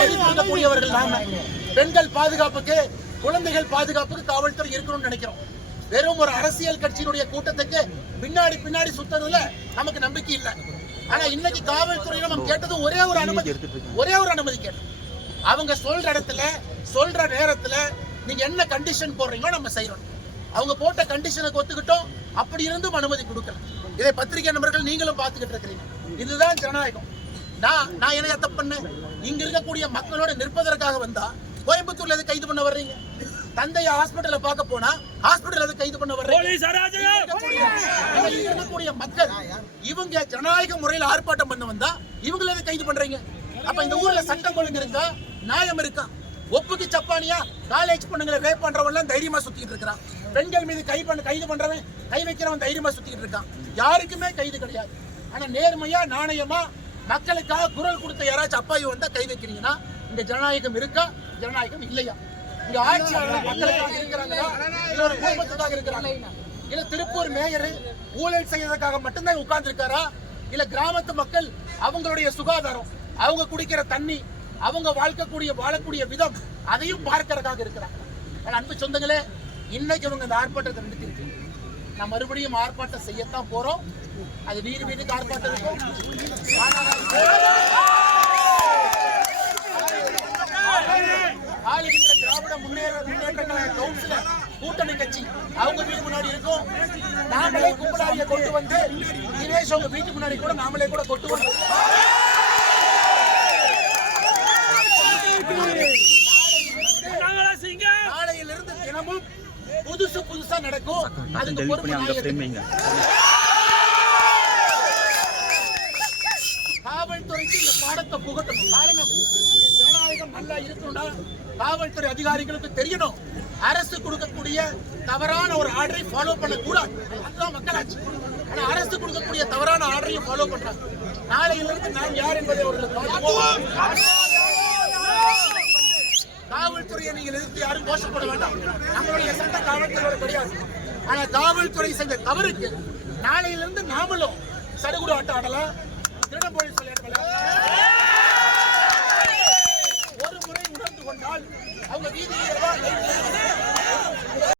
மதிப்பிடக்கூடியவர்கள் நாம. பெண்கள் பாதுகாப்புக்கு குழந்தைகள் பாதுகாப்புக்கு காவல்துறை இருக்கணும்னு நினைக்கிறோம். வெறும் ஒரு அரசியல் கட்சியினுடைய கூட்டத்துக்கு பின்னாடி பின்னாடி சுத்துறதுல நமக்கு நம்பிக்கை இல்லை. ஆனா இன்னைக்கு காவல்துறையில நம்ம கேட்டது ஒரே ஒரு அனுமதி. ஒரே ஒரு அனுமதி கேட்டோம் அவங்க சொல்ற இடத்துல சொல்ற நேரத்துல நீங்க என்ன கண்டிஷன் போடுறீங்களோ நம்ம செய்யணும் அவங்க போட்ட கண்டிஷனுக்கு ஒத்துக்கிட்டோம். அப்படி இருந்தும் அனுமதி கொடுக்கல. இதை பத்திரிகை நண்பர்கள் நீங்களும் பார்த்துக்கிட்டு இருக்கிறீங்க. இதுதான் ஜனநாயகம். நான் நான் என்ன தப்பு பண்ணேன்? இங்க இருக்கக்கூடிய மக்களோட நிற்பதற்காக வந்தா கோயம்புத்தூர்ல எது கைது பண்ண வர்றீங்க? தந்தைய ஹாஸ்பிட்டல்ல பார்க்க போனா ஹாஸ்பிட்டல் எது கைது பண்ண வர்றீங்க? இருக்கக்கூடிய மக்கள் இவங்க ஜனநாயக முறையில் ஆர்ப்பாட்டம் பண்ண வந்தா இவங்கள எதை கைது பண்றீங்க? அப்ப இந்த ஊர்ல சட்டம் ஒழுங்கு இருக்கா? நியாயம் இருக்கா? ஒப்புக்கு சப்பானியா? காலேஜ் பொண்ணுங்களை ரேப் பண்றவன் தைரியமா சுத்திட்டு இருக்கான் பெண்கள் மீது கை பண்ண கைது பண்றவன் கை வைக்கிறவன் தைரியமா சுத்திட்டு இருக்கான். யாருக்குமே கைது கிடையாது. ஆனா நேர்மையா நாணயமா மக்களுக்காக குரல் கொடுத்த யாராச்சும் அப்பாவி வந்தா கை வைக்கிறீங்கன்னா இங்க ஜனநாயகம் இருக்கா? ஜனநாயகம் இல்லையா? இங்க ஆட்சியாளர் மக்களுக்காக இருக்கிறாங்களா? இல்ல ஒரு குடும்பத்துக்காக இருக்கிறாங்க இல்ல திருப்பூர் மேயர் ஊழல் செய்யறதுக்காக மட்டும்தான் உட்கார்ந்து இருக்காரா இல்ல கிராமத்து மக்கள் அவங்களுடைய சுகாதாரம் அவங்க குடிக்கிற தண்ணி அவங்க வாழ்க்கக்கூடிய வாழக்கூடிய விதம் அதையும் பார்க்கறதுக்காக இருக்கிறாங்க. அன்பு சொந்தங்களே இன்னைக்கு இவங்க இந்த ஆர்ப்பாட்டத்தை நிறுத்திருக்கு நான் மறுபடியும் ஆர்ப்பாட்டம் செய்யத்தான் போறோம். அது வீடு வீட்டுக்கு ஆர்ப்பாட்டம் இருக்கும். ஆளுகின்ற திராவிட முன்னேற முன்னேற்ற கழக கவுன்சிலர் கூட்டணி கட்சி அவங்க வீடு முன்னாடி இருக்கும். நாமளே கும்பலாரியை கொண்டு வந்து தினேஷ் அவங்க வீட்டு முன்னாடி கூட நாமளே கூட கொண்டு வந்து நாளையிலிருந்து தினமும் புதுசு புதுசா நடக்கும். அதுக்கு பொறுப்பு நான் ஏத்துக்கிறேன். காவல்துறைக்கு இந்த பாடத்தை புகட்டும் காரணம் ஜனநாயகம் நல்லா இருக்கணும்னா காவல்துறை அதிகாரிகளுக்கு தெரியணும். அரசு கொடுக்கக்கூடிய தவறான ஒரு ஆர்டரை ஃபாலோ பண்ணக்கூடாது. அதுதான் மக்களாட்சி. ஆனால் அரசு கொடுக்கக்கூடிய தவறான ஆர்டரையும் ஃபாலோ பண்றாங்க. நாளையிலிருந்து நாம் யார் என்பதை அவர்களுக்கு காவல்துறையை நீங்கள் எதிர்த்து யாரும் கோஷப்பட வேண்டாம். நம்மளுடைய சட்ட காவல்துறையோட கிடையாது. ஆனா காவல்துறை செய்த தவறுக்கு நாளையிலிருந்து நாமளும் சடுகுடு ஆட்டம் ஆடலாம். போலீஸ் விளையாடலாம்